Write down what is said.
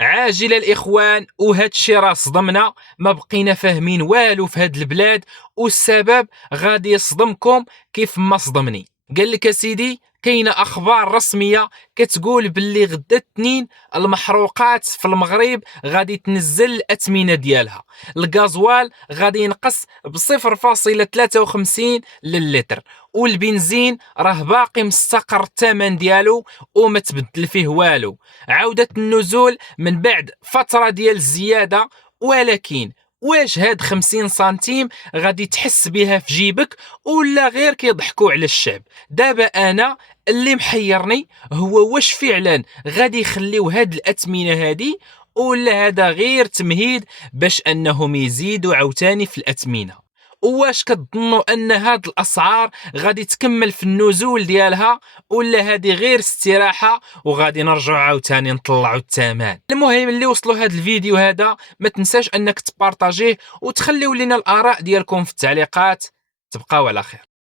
عاجل الاخوان، وهاد الشيء راه صدمنا، ما بقينا فاهمين والو في هاد البلاد، والسبب غادي يصدمكم كيف ما صدمني. قال لك سيدي كاينه اخبار رسميه كتقول باللي غدا الاثنين المحروقات في المغرب غادي تنزل الاثمنه ديالها. الغازوال غادي ينقص ب 0.53 للتر، والبنزين راه باقي مستقر الثمن ديالو وما تبدل فيه والو. عودة النزول من بعد فترة ديال الزيادة، ولكن واش هاد 50 سنتيم غادي تحس بها في جيبك ولا غير كيضحكوا على الشعب؟ دابا انا اللي محيرني هو واش فعلا غادي يخليو هاد الاثمنه هادي، ولا هذا غير تمهيد باش انهم يزيدوا عاوتاني في الاثمنه. واش كتظنوا ان هاد الاسعار غادي تكمل في النزول ديالها، ولا هذه غير استراحه وغادي نرجعوا عاوتاني نطلعوا الثمن؟ المهم اللي وصلوا هاد الفيديو هذا ما تنساش انك تبارطاجيه وتخليو لنا الاراء ديالكم في التعليقات. تبقاو على خير.